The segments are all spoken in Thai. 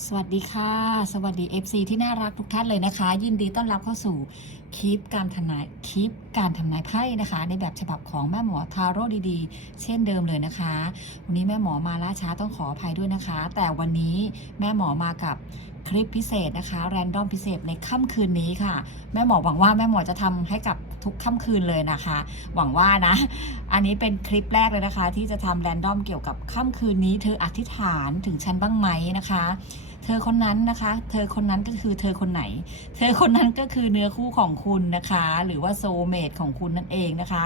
สวัสดีค่ะ สวัสดี FC ที่น่ารักทุกท่านเลยนะคะ ยินดีต้อนรับเข้าสู่คลิปการทำนายคลิปการทำนายไพ่นะคะ ในแบบฉบับของแม่หมอทาโร่ดีๆ เช่นเดิมเลยนะคะ วันนี้แม่หมอมาล่าช้าต้องขออภัยด้วยนะคะ แต่วันนี้แม่หมอมากับ คลิปพิเศษนะคะ แรนดอมพิเศษในค่ำคืนนี้ค่ะ แม่หมอหวังว่าแม่หมอจะทำให้กับทุกค่ำคืนเลยนะคะ หวังว่านะ อันนี้เป็นคลิปแรกเลยนะคะ ที่จะทำแรนดอมเกี่ยวกับค่ำคืนนี้ เธออธิษฐานถึงฉันบ้างไหมนะคะ เธอคนนั้นนะคะ เธอคนนั้นก็คือเธอคนไหน เธอคนนั้นก็คือเนื้อคู่ของคุณนะคะ หรือว่าโซเมตของคุณนั่นเองนะคะ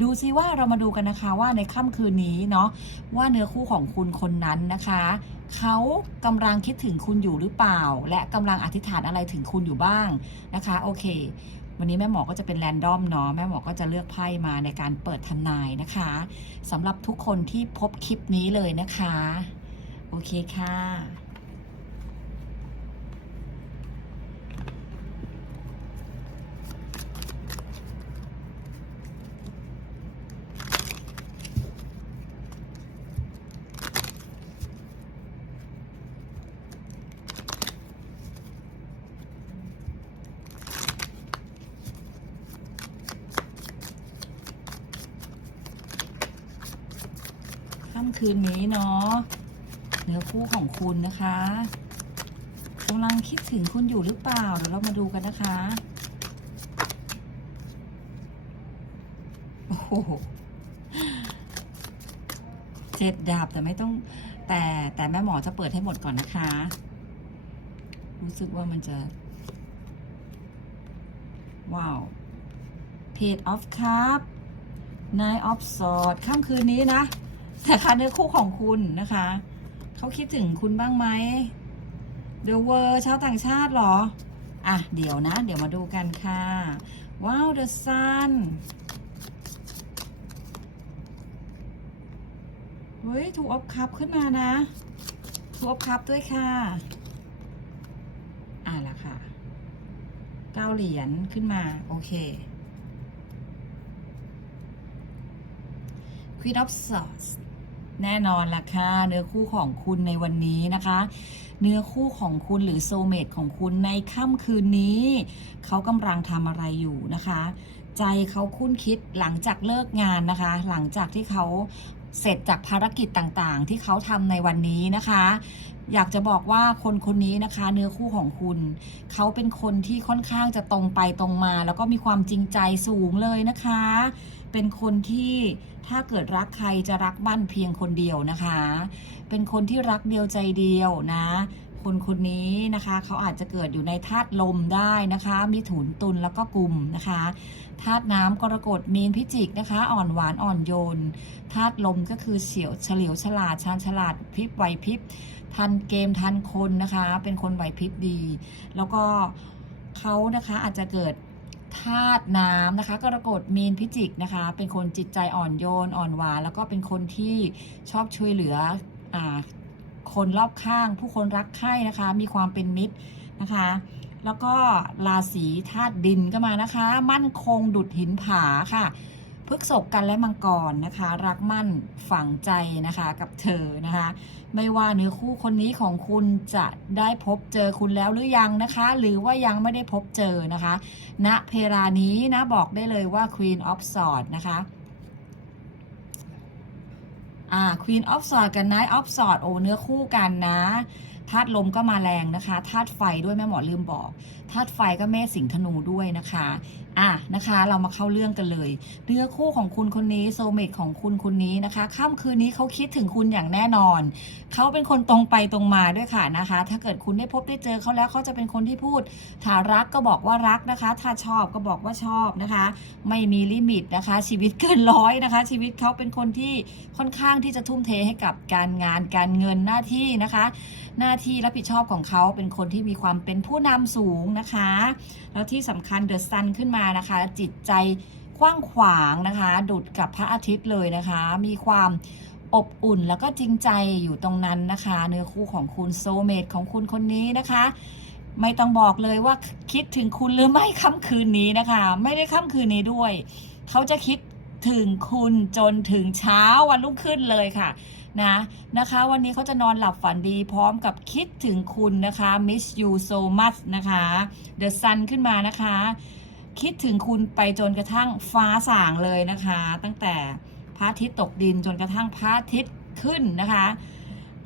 ดูซิว่าเรามาดูกันนะคะว่าในค่ำคืนนี้เนาะว่าเนื้อคู่ของคุณคนนั้นนะคะ เขากำลังคิดถึงคุณอยู่หรือเปล่า และกำลังอธิษฐานอะไรถึงคุณอยู่บ้างนะคะ โอเค วันนี้แม่หมอก็จะเป็นแรนดอมเนาะแม่หมอก็จะเลือกไพ่มาในการเปิดทำนายนะคะสำหรับทุกคนที่พบคลิปนี้เลยนะคะ โอเคค่ะ คืนนี้เนาะเนื้อคู่ของคุณนะคะกำลังคิดถึงคุณอยู่หรือเปล่าเดี๋ยวเรามาดูกันนะคะโอ้โหเจ็ดดาบแต่ไม่ต้องแต่แต่แม่หมอจะเปิดให้หมดก่อนนะคะ รู้สึกว่ามันจะ ว้าว Page of Cup Nine of Swords ค่ำคืนนี้นะ แต่ค่ะเนื้อคู่ของคุณนะคะ เขาคิดถึงคุณบ้างไหม The World ชาวต่างชาติหรอ อะ เดี๋ยวนะ เดี๋ยวมาดูกันค่ะ ว้าว The Sun เฮ้ย ถูกออฟคัพขึ้นมานะ ถูกออฟคัพด้วยค่ะ อะละค่ะเก้าเหรียญขึ้นมา โอเค Queen of Swords แน่นอนล่ะค่ะ เนื้อคู่ของคุณในวันนี้นะคะ เนื้อคู่ของคุณหรือโซเมตของคุณในค่ำคืนนี้ เขากำลังทำอะไรอยู่นะคะ ใจเขาคุ้นคิดหลังจากเลิกงานนะคะ หลังจากที่เขา เสร็จจากภารกิจต่างๆ ที่เขาทำในวันนี้นะคะ อยากจะบอกว่าคนคนนี้นะคะ เนื้อคู่ของคุณ เขาเป็นคนที่ค่อนข้างจะตรงไปตรงมา แล้วก็มีความจริงใจสูงเลยนะคะ เป็นคนที่ถ้าเกิดรักใครจะรักบ้านเพียงคนเดียวนะคะ เป็นคนที่รักเดียวใจเดียวนะ คนคนนี้นะคะ เขาอาจจะเกิดอยู่ในธาตุลมได้นะคะ มิถุนตุลแล้วก็กลุ่มนะคะธาตุน้ำกรกฎมีนพิจิกนะคะ อ่อนหวานอ่อนโยนธาตุลมก็คือเฉียวเฉลียวฉลาดชาญฉลาดพริบไหวพริบทันเกมทันคนนะคะ เป็นคนไหวพริบดี แล้วก็เขานะคะอาจจะเกิดธาตุน้ำนะคะกรกฎมีนพิจิกนะคะ เป็นคนจิตใจอ่อนโยนอ่อนหวานแล้วก็เป็นคนที่ชอบช่วยเหลืออ่า คนรอบข้าง ผู้คนรักใคร่นะคะ มีความเป็นมิตรนะคะ แล้วก็ราศีธาตุดินก็มานะคะ มั่นคงดุดหินผาค่ะพฤกษกกันและมังกรนะคะ รักมั่นฝังใจนะคะกับเธอนะคะ ไม่ว่าเนื้อคู่คนนี้ของคุณจะได้พบเจอคุณแล้วหรือยังนะคะ หรือว่ายังไม่ได้พบเจอนะคะณเพลานี้นะบอกได้เลยว่า Queen of Swords นะคะ อ่า Queen of Swords กับ Knight of Swords โอ้เนื้อคู่กันนะธาตุลมก็มาแรงนะคะธาตุไฟด้วยแม่หมอลืมบอกธาตุไฟก็แม่สิงห์ธนูด้วยนะคะ อะนะคะ เรามาเข้าเรื่องกันเลยเนื้อคู่ของคุณคนนี้โซเมตของคุณคนนี้นะคะค่ำคืนนี้เขาคิดถึงคุณอย่างแน่นอน เขาเป็นคนตรงไปตรงมาด้วยค่ะนะคะ ถ้าเกิดคุณได้พบได้เจอเขาแล้วเขาจะเป็นคนที่พูด ถ้ารักก็บอกว่ารักนะคะ ถ้าชอบก็บอกว่าชอบนะคะ ไม่มีลิมิตนะคะ ชีวิตเกินร้อยนะคะ ชีวิตเขาเป็นคนที่ค่อนข้างที่จะทุ่มเทให้กับการงานการเงินหน้าที่นะคะ หน้าที่รับผิดชอบของเขาเป็นคนที่มีความเป็นผู้นำสูงนะคะ แล้วที่สำคัญเดอะซันขึ้นมานะคะ จิตใจกว้างขวางนะคะ ดุดกับพระอาทิตย์เลยนะคะ มีความ อบอุ่นแล้วก็จริงใจอยู่ตรงนั้นนะคะ เนื้อคู่ของคุณโซเมตของคุณคนนี้นะคะ ไม่ต้องบอกเลยว่าคิดถึงคุณหรือไม่ค่ำคืนนี้นะคะ ไม่ได้ค่ำคืนนี้ด้วย เขาจะคิดถึงคุณจนถึงเช้าวันรุ่งขึ้นเลยค่ะนะนะคะ วันนี้เขาจะนอนหลับฝันดีพร้อมกับคิดถึงคุณนะคะ miss you so much นะคะ the sun ขึ้นมานะคะ คิดถึงคุณไปจนกระทั่งฟ้าสางเลยนะคะ ตั้งแต่ ระอาทิตย์ตกดินจนกระทั่งพระอาทิตย์ขึ้นนะคะ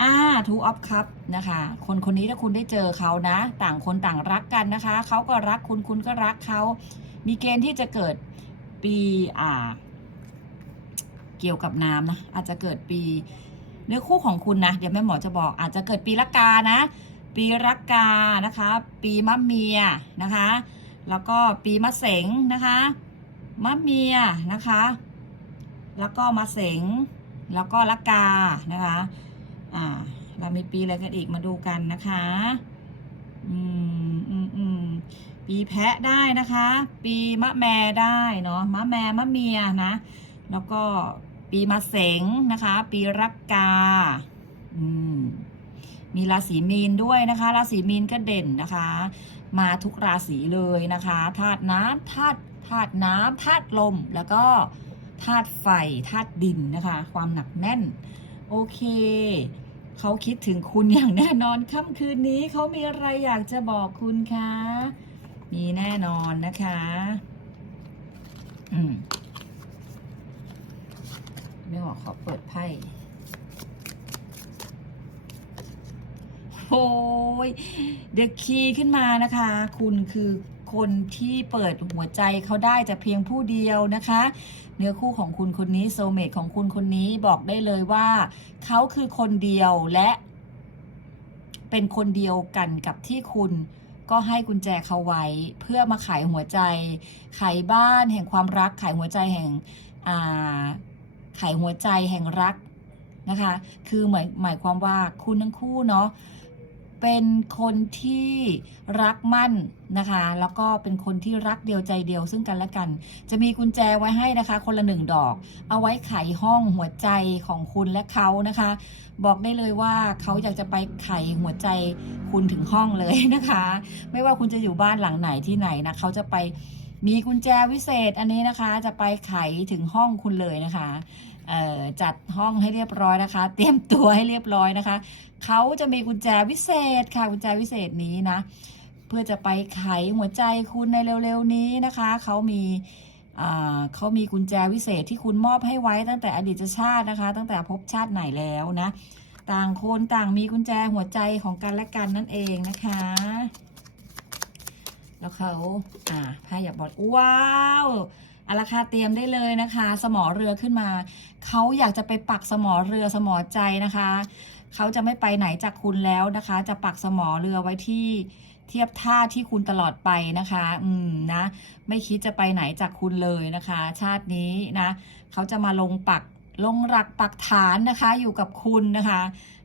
อ่าทูออฟคัพนะคะ คนคนนี้ถ้าคุณได้เจอเขานะ ต่างคนต่างรักกันนะคะ เขาก็รักคุณคุณก็รักเขา มีเกณฑ์ที่จะเกิดปีอ่า เกี่ยวกับน้ำนะ อาจจะเกิดปีเนื้อคู่ของคุณนะ เดี๋ยวแม่หมอจะบอก อาจจะเกิดปีละกานะ ปีรักกานะคะ ปีมะเมียนะคะ แล้วก็ปีมะเสงนะคะมะเมียนะคะ แล้วก็มะเสงแล้วก็ละกานะคะ อ่า เรามีปีอะไรกันอีกมาดูกันนะคะ อืมอืมอืมปีแพะได้นะคะ ปีมะแม่ได้เนาะมะแม่มะเมียนะ แล้วก็ปีมะเสงนะคะ ปีรักกา อืมมีราศีมีนด้วยนะคะ ราศีมีนก็เด่นนะคะ มาทุกราศีเลยนะคะธาตุน้ำธาตุธาตุน้ำธาตุลมแล้วก็ ธาตุไฟธาตุดินนะคะ ความหนักแน่น โอเค เขาคิดถึงคุณอย่างแน่นอนค่ำคืนนี้เขามีอะไรอยากจะบอกคุณคะมีแน่นอนนะคะอืมไม่บอกขอเปิดไพ่โอ้ยเดอะคีขึ้นมานะคะ คุณคือ คนที่เปิดหัวใจเขาได้แต่เพียงผู้เดียวนะคะ เนื้อคู่ของคุณคนนี้โซเมตของคุณคนนี้บอกได้เลยว่าเขาคือคนเดียวและเป็นคนเดียวกันกับที่คุณก็ให้กุญแจเขาไว้เพื่อมาไขหัวใจไขบ้านแห่งความรักไขหัวใจแห่งอ่าไขหัวใจแห่งรักนะคะ คือหมายหมายความว่าคุณทั้งคู่เนาะ เป็นคนที่รักมั่นนะคะ แล้วก็เป็นคนที่รักเดียวใจเดียวซึ่งกันและกัน จะมีกุญแจไว้ให้นะคะ คนละหนึ่งดอก เอาไว้ไขห้องหัวใจของคุณและเขานะคะ บอกได้เลยว่าเขาอยากจะไปไขหัวใจคุณถึงห้องเลยนะคะ ไม่ว่าคุณจะอยู่บ้านหลังไหนที่ไหนนะเขาจะไปมีกุญแจวิเศษอันนี้นะคะ จะไปไขถึงห้องคุณเลยนะคะ จัดห้องให้เรียบร้อยนะคะ เตรียมตัวให้เรียบร้อยนะคะ เขาจะมีกุญแจวิเศษค่ะกุญแจวิเศษนี้นะ เพื่อจะไปไขหัวใจคุณในเร็วๆนี้นะคะ เขามีเขามีกุญแจวิเศษที่คุณมอบให้ไว้ตั้งแต่อดีตชาตินะคะ ตั้งแต่ภพชาติไหนแล้วนะ ต่างคนต่างมีกุญแจหัวใจของกันและกันนั่นเองนะคะ แล้วเขาอ่าพายอยาบอกว้าว อาราคาเตรียมได้เลยนะคะ สมอเรือขึ้นมา เขาอยากจะไปปักสมอเรือสมอใจนะคะ เขาจะไม่ไปไหนจากคุณแล้วนะคะ จะปักสมอเรือไว้ที่เทียบท่าที่คุณตลอดไปนะคะ อืมนะ ไม่คิดจะไปไหนจากคุณเลยนะคะ ชาตินี้นะ เขาจะมาลงปัก ลงหลักปักฐานนะคะอยู่กับคุณนะคะ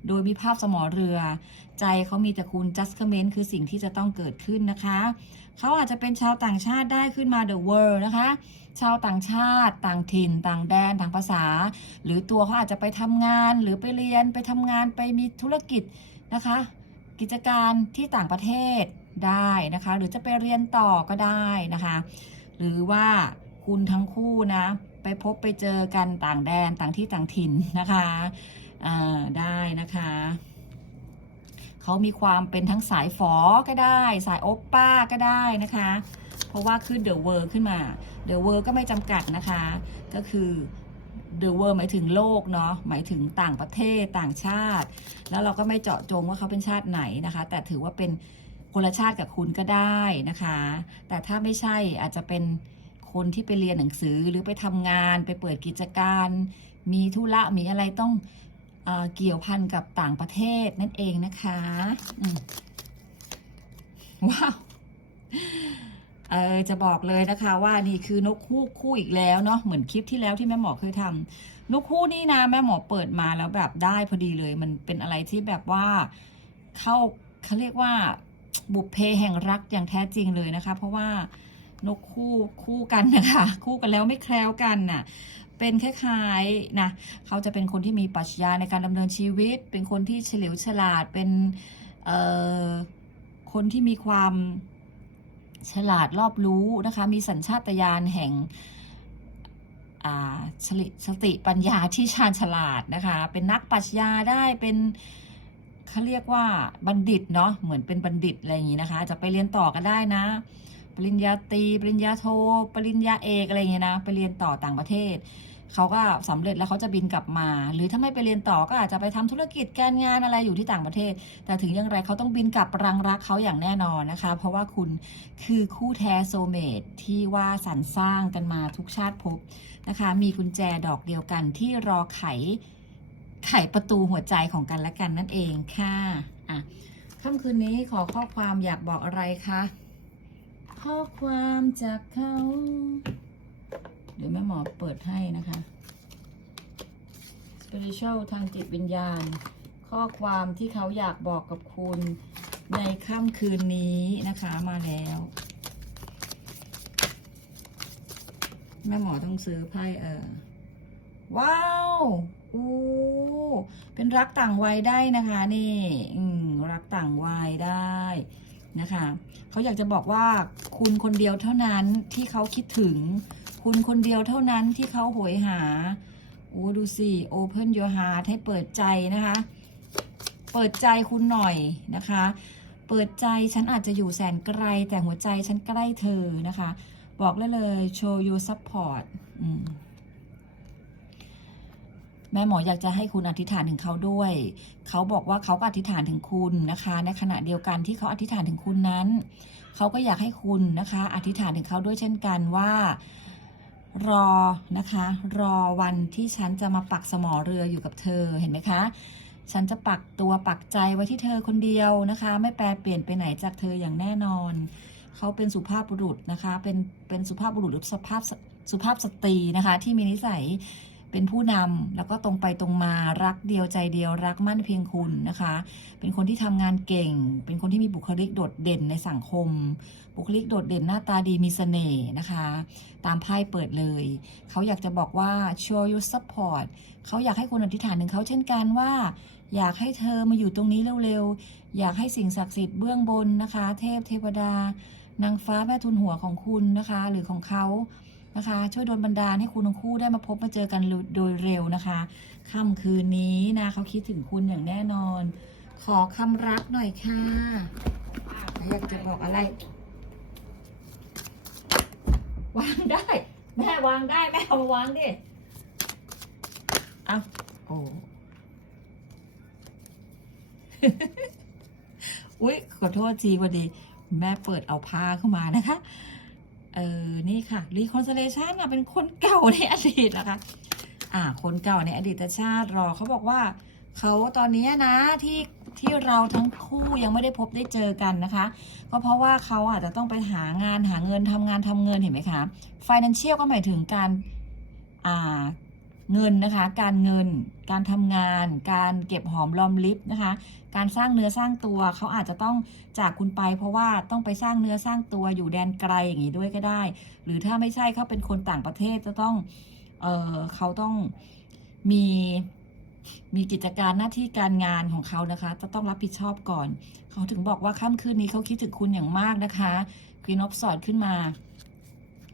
โดยมีภาพสมอเรือ ใจเขามีแต่คุณ justment คือสิ่งที่จะต้องเกิดขึ้นนะคะ เขาอาจจะเป็นชาวต่างชาติได้ขึ้นมา the world นะคะ ชาวต่างชาติ ต่างถิ่น ต่างแดน ต่างภาษา หรือตัวเขาอาจจะไปทำงานหรือไปเรียนไปทำงานไปมีธุรกิจนะคะ กิจการที่ต่างประเทศได้นะคะ หรือจะไปเรียนต่อก็ได้นะคะ หรือว่าคุณทั้งคู่นะ ไปพบไปเจอกันต่างแดนต่างที่ต่างถิ่นนะคะได้นะคะเขามีความเป็นทั้งสายฝอก็ได้ สายโอปป้าก็ได้นะคะ เพราะว่าขึ้นเดอะเวิร์ขึ้นมาเดอะเวิร์ก็ไม่จำกัดนะคะ ก็คือเดอะเวิร์หมายถึงโลกเนาะหมายถึงต่างประเทศต่างชาติ แล้วเราก็ไม่เจาะจงว่าเขาเป็นชาติไหนนะคะ แต่ถือว่าเป็นคนละชาติกับคุณก็ได้นะคะ แต่ถ้าไม่ใช่อาจจะเป็น คนที่ไปเรียนหนังสือหรือไปทำงาน ไปเปิดกิจการ มีธุระมีอะไรต้องเอเกี่ยวพันกับต่างประเทศนั่นเองนะคะว้าวเออจะบอกเลยนะคะว่านี่คือนกคู่คู่อีกแล้วเนาะเหมือนคลิปที่แล้วที่แม่หมอเคยทำนกคู่นี่นะแม่หมอเปิดมาแล้วแบบได้พอดีเลย มันเป็นอะไรที่แบบว่าเข้าเขาเรียกว่าบุพเพแห่งรักอย่างแท้จริงเลยนะคะ เพราะว่า นกคู่คู่กันนะคะคู่กันแล้วไม่แคล้วกันน่ะเป็นคล้ายๆนะเขาจะเป็นคนที่มีปรัชญาในการดำเนินชีวิต เป็นคนที่เฉลียวฉลาดเป็นเอ่อคนที่มีความฉลาดรอบรู้นะคะมีสัญชาตญาณแห่งอ่าฉลิสติปัญญาที่ชาญฉลาดนะคะ เป็นนักปรัชญาได้เป็นเขาเรียกว่าบัณฑิตเนาะเหมือนเป็นบัณฑิตอะไรอย่างนี้นะคะ จะไปเรียนต่อก็ได้นะ ริญญาตรีปริญญาโทปริญญาเอกอะไรอย่างเงี้ยนะไปเรียนต่อต่างประเทศเขาก็สำเร็จแล้วเขาจะบินกลับมา หรือถ้าไม่ไปเรียนต่อก็อาจจะไปทำธุรกิจการงานอะไรอยู่ที่ต่างประเทศ แต่ถึงอย่างไรเขาต้องบินกลับรังรักเขาอย่างแน่นอนนะคะ เพราะว่าคุณคือคู่แท้โซเมตที่ว่าสรรสร้างกันมาทุกชาติภพนะคะ มีกุญแจดอกเดียวกันที่รอไขไขประตูหัวใจของกันและกันนั่นเองค่ะอะค่ำคืนนี้ขอข้อความอยากบอกอะไรคะ ข้อความจากเขา เดี๋ยวแม่หมอเปิดให้นะคะ spiritual ทางจิตวิญญาณ ข้อความที่เขาอยากบอกกับคุณในค่ำคืนนี้นะคะมาแล้ว แม่หมอต้องซื้อไพ่เออว้าวอู้เป็นรักต่างวัยได้นะคะนี่ อืมรักต่างวัยได้นะคะ เขาอยากจะบอกว่า คุณคนเดียวเท่านั้นที่เขาคิดถึง คุณคนเดียวเท่านั้นที่เขาโหยหาโอ้ดูสิ open your heart ให้เปิดใจนะคะ เปิดใจคุณหน่อยนะคะ เปิดใจฉันอาจจะอยู่แสนไกล แต่หัวใจฉันใกล้เธอนะคะ บอกเลยเลย show you support อืม แม่หมออยากจะให้คุณอธิษฐานถึงเขาด้วย เขาบอกว่าเขาก็อธิษฐานถึงคุณนะคะ ในขณะเดียวกันที่เขาอธิษฐานถึงคุณนั้น เขาก็อยากให้คุณนะคะ อธิษฐานถึงเขาด้วยเช่นกันว่า รอนะคะ รอวันที่ฉันจะมาปักสมอเรืออยู่กับเธอเห็นไหมคะ ฉันจะปักตัวปักใจไว้ที่เธอคนเดียวนะคะ ไม่แปรเปลี่ยนไปไหนจากเธออย่างแน่นอน เขาเป็นสุภาพบุรุษนะคะ เป็นเป็นสุภาพบุรุษหรือสุภาพสสุภาพสตรีนะคะ ที่มีนิสัย เป็นผู้นำแล้วก็ตรงไปตรงมารักเดียวใจเดียวรักมั่นเพียงคุณนะคะ เป็นคนที่ทำงานเก่ง เป็นคนที่มีบุคลิกโดดเด่นในสังคม บุคลิกโดดเด่นหน้าตาดีมีเสน่ห์นะคะ ตามไพ่เปิดเลย เขาอยากจะบอกว่า show you support เขาอยากให้คุณอธิษฐานถึงเขาเช่นกันว่า อยากให้เธอมาอยู่ตรงนี้เร็วๆ อยากให้สิ่งศักดิ์สิทธิ์เบื้องบนนะคะ เทพเทวดา นางฟ้าแม่ทุนหัวของคุณนะคะ หรือของเขา นะคะ ช่วยโดนบันดาลให้คุณทั้งคู่ได้มาพบมาเจอกันโดยเร็วนะคะค่ำคืนนี้นะเขาคิดถึงคุณอย่างแน่นอน ขอคำรักหน่อยค่ะอยากจะบอกอะไร วางได้ แม่วางได้ แม่เอามาวางดิเอาโอ้อุ๊ยขอโทษทีพอดี แม่เปิดเอาผ้าเข้ามานะคะ เออ นี่ค่ะ reconciliation อะเป็นคนเก่าในอดีตนะคะ อ่า คนเก่าในอดีตชาติรอเขาบอกว่าเขาตอนนี้นะที่ที่เราทั้งคู่ยังไม่ได้พบได้เจอกันนะคะ ก็เพราะว่าเขาอาจจะต้องไปหางานหาเงินทำงานทำเงินเห็นไหมคะ financial ก็หมายถึงการอ่า เงินนะคะ การเงิน การทำงาน การเก็บหอมรอมริบนะคะ การสร้างเนื้อสร้างตัวเขาอาจจะต้องจากคุณไป เพราะว่าต้องไปสร้างเนื้อสร้างตัวอยู่แดนไกลอย่างนี้ด้วยก็ได้ หรือถ้าไม่ใช่เขาเป็นคนต่างประเทศจะต้องเออเขาต้องมีมีกิจการหน้าที่การงานของเขานะคะ จะต้องรับผิดชอบก่อน เขาถึงบอกว่าค่ำคืนนี้เขาคิดถึงคุณอย่างมากนะคะควีนอฟสอดขึ้นมา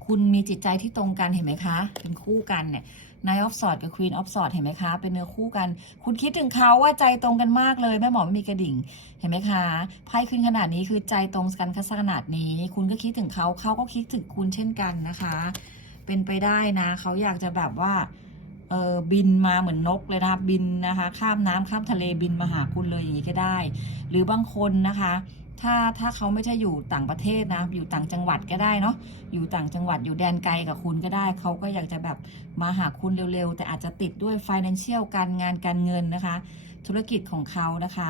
คุณมีจิตใจที่ตรงกันเห็นไหมคะ เป็นคู่กันเนี่ย นายออฟสอดกับควีนออฟสอดเห็นไหมคะ เป็นเนื้อคู่กัน คุณคิดถึงเขาว่าใจตรงกันมากเลยแม่หมอไม่มีกระดิ่ง เห็นไหมคะ ไพ่ขึ้นขนาดนี้คือใจตรงกันขนาดนี้ คุณก็คิดถึงเขาเขาก็คิดถึงคุณเช่นกันนะคะ เป็นไปได้นะ เขาอยากจะแบบว่า เออบินมาเหมือนนกเลยนะคะบินนะคะ ข้ามน้ำข้ามทะเลบินมาหาคุณเลยอย่างนี้ก็ได้ หรือบางคนนะคะ ถ้าถ้าเขาไม่ใช่อยู่ต่างประเทศนะ อยู่ต่างจังหวัดก็ได้เนาะอยู่ต่างจังหวัดอยู่แดนไกลกับคุณก็ได้ เขาก็อยากจะแบบมาหาคุณเร็วๆ แต่อาจจะติดด้วย financial การงานการเงินนะคะ ธุรกิจของเขานะคะ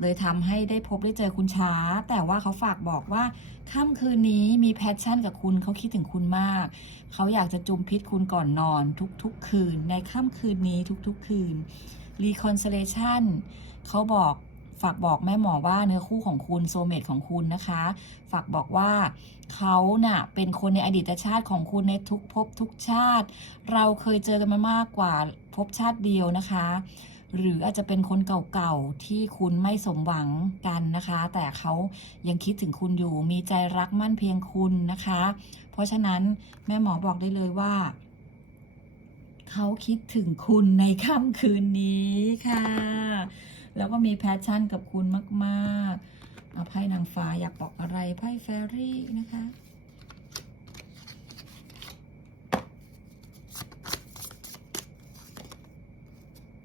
เลยทำให้ได้พบได้เจอคุณช้า แต่ว่าเขาฝากบอกว่าค่ำคืนนี้มีแพชชั่นกับคุณเขาคิดถึงคุณมาก เขาอยากจะจุมพิษคุณก่อนนอนทุกๆ คืน ในค่ำคืนนี้ทุกๆ คืน reconciliation เขาบอกฝากบอกแม่หมอว่าเนื้อคู่ของคุณโซเมตของคุณนะคะ ฝากบอกว่าเขาน่ะเป็นคนในอดีตชาติของคุณในทุกภพทุกชาติ เราเคยเจอกันมามากกว่าภพชาติเดียวนะคะ หรืออาจจะเป็นคนเก่าๆที่คุณไม่สมหวังกันนะคะ แต่เขายังคิดถึงคุณอยู่ มีใจรักมั่นเพียงคุณนะคะ เพราะฉะนั้นแม่หมอบอกได้เลยว่าเขาคิดถึงคุณในค่ำคืนนี้ค่ะ แล้วก็มีแพชชั่นกับคุณมาก ๆ เอาไพ่นางฟ้าอยากบอกอะไรไพ่แฟรี่นะคะ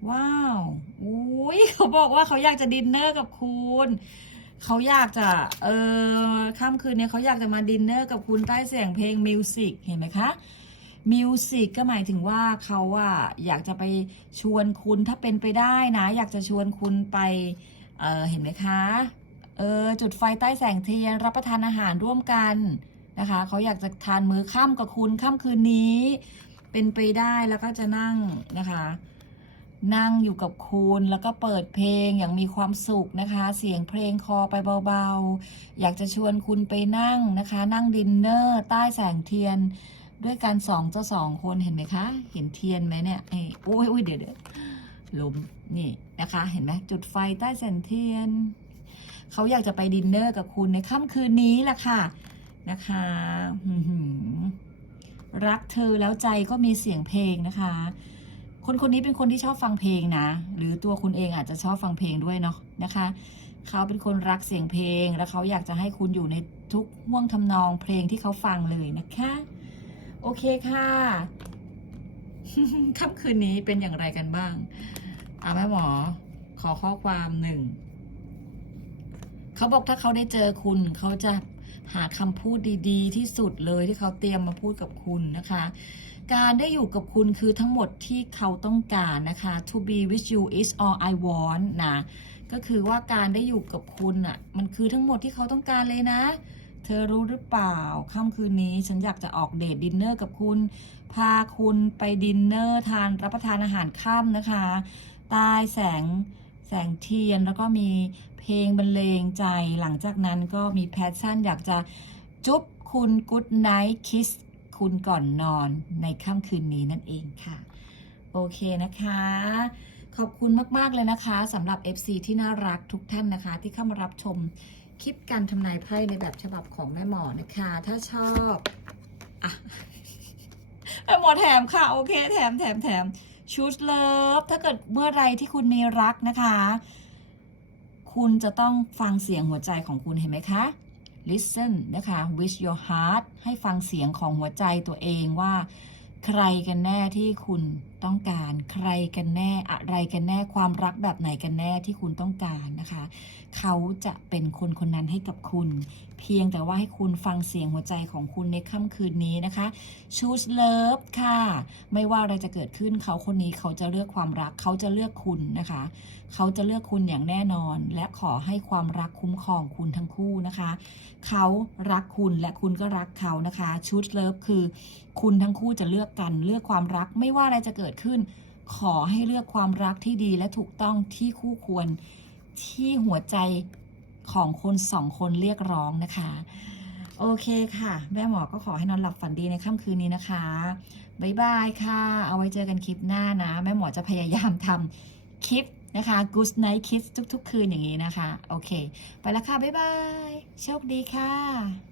ว้าวอุ้ยเขาบอกว่าเขาอยากจะดินเนอร์กับคุณเขาอยากจะเออค่ำคืนนี้เขาอยากจะมาดินเนอร์กับคุณใต้เสียงเพลงมิวสิกเห็นไหมคะมิวสิกก็หมายถึงว่าเขาอะอยากจะไปชวนคุณถ้าเป็นไปได้นะ อยากจะชวนคุณไปเออเห็นไหมคะเออจุดไฟใต้แสงเทียนรับประทานอาหารร่วมกันนะคะเขาอยากจะทานมื้อค่ำกับคุณค่ำคืนนี้ เป็นไปได้แล้วก็จะนั่งนะคะ นั่งอยู่กับคุณแล้วก็เปิดเพลงอย่างมีความสุขนะคะ เสียงเพลงคอไปเบาๆ อยากจะชวนคุณไปนั่งนะคะ นั่งดินเนอร์ใต้แสงเทียน ด้วยกันสองต่อสองคนเห็นไหมคะ เห็นเทียนไหมเนี่ยเอ้ยโอ้ยโอ้ยเดี๋ยวเดี๋ยวลมนี่นะคะ เห็นไหมจุดไฟใต้แสงเทียน เขาอยากจะไปดินเนอร์กับคุณในค่ำคืนนี้แหละค่ะนะคะรักเธอแล้วใจก็มีเสียงเพลงนะคะ คนคนนี้เป็นคนที่ชอบฟังเพลงนะ หรือตัวคุณเองอาจจะชอบฟังเพลงด้วยเนาะนะคะ เขาเป็นคนรักเสียงเพลง แล้วเขาอยากจะให้คุณอยู่ในทุกห่วงทำนองเพลงที่เขาฟังเลยนะคะ โอเคค่ะค่ำคืนนี้เป็นอย่างไรกันบ้างอาแม่หมอ ขอข้อความหนึ่งเขาบอกถ้าเขาได้เจอคุณเขาจะหาคำพูดดี ๆ ที่สุดเลยที่เขาเตรียมมาพูดกับคุณนะคะ การได้อยู่กับคุณคือทั้งหมดที่เขาต้องการนะคะ to be with you is all I want นะ ก็คือว่าการได้อยู่กับคุณอะ มันคือทั้งหมดที่เขาต้องการเลยนะ เธอรู้หรือเปล่า ค่ำคืนนี้ฉันอยากจะออกเดทดินเนอร์กับคุณ พาคุณไปดินเนอร์ทานรับประทานอาหารค่ำนะคะ ใต้แสงแสงเทียนแล้วก็มีเพลงบรรเลงใจ หลังจากนั้นก็มีแพชชั่นอยากจะจุ๊บคุณ Good Night Kiss ุณก่อนนอนในค่ำคืนนี้นั่นเองค่ะ โอเคนะคะ ขอบคุณมาก ๆ เลยนะคะสำหรับ FC ที่น่ารักทุกท่านนะคะ ที่เข้ามารับชมคลิปการทำนายไพ่ในแบบฉบับของแม่หมอนะคะ ถ้าชอบอะแม่หมอแถมค่ะ โอเค แถมแถมแถมชูสเลิฟถ้าเกิดเมื่อไรที่คุณมีรักนะคะ คุณจะต้องฟังเสียงหัวใจของคุณเห็นไหมคะ listen นะคะ with your heart ให้ฟังเสียงของหัวใจตัวเองว่า ใครกันแน่ที่คุณ ต้องการ ใครกันแน่อะไรกันแน่ความรักแบบไหนกันแน่ที่คุณต้องการนะคะ เขาจะเป็นคนคนนั้นให้กับคุณ เพียงแต่ว่าให้คุณฟังเสียงหัวใจของคุณในค่ำคืนนี้นะคะ choose love ค่ะ ไม่ว่าอะไรจะเกิดขึ้นเขาคนนี้เขาจะเลือกความรักเขาจะเลือกคุณนะคะ เขาจะเลือกคุณอย่างแน่นอน และขอให้ความรักคุ้มครองคุณทั้งคู่นะคะ เขารักคุณและคุณก็รักเขานะคะ choose love คือ คุณทั้งคู่จะเลือกกันเลือกความรักไม่ว่าอะไรจะเกิดดขึ้น ขอให้เลือกความรักที่ดีและถูกต้องที่คู่ควรที่หัวใจของคนสองคนเรียกร้องนะคะ โอเคค่ะ แม่หมอก็ขอให้นอนหลับฝันดีในค่ำคืนนี้นะคะบ๊ายบายค่ะ เอาไว้เจอกันคลิปหน้านะ แม่หมอจะพยายามทำคลิปนะคะ Good Night Kiss ทุก ๆ คืนอย่างนี้นะคะ โอเค ไปแล้วค่ะ บ๊ายบาย โชคดีค่ะ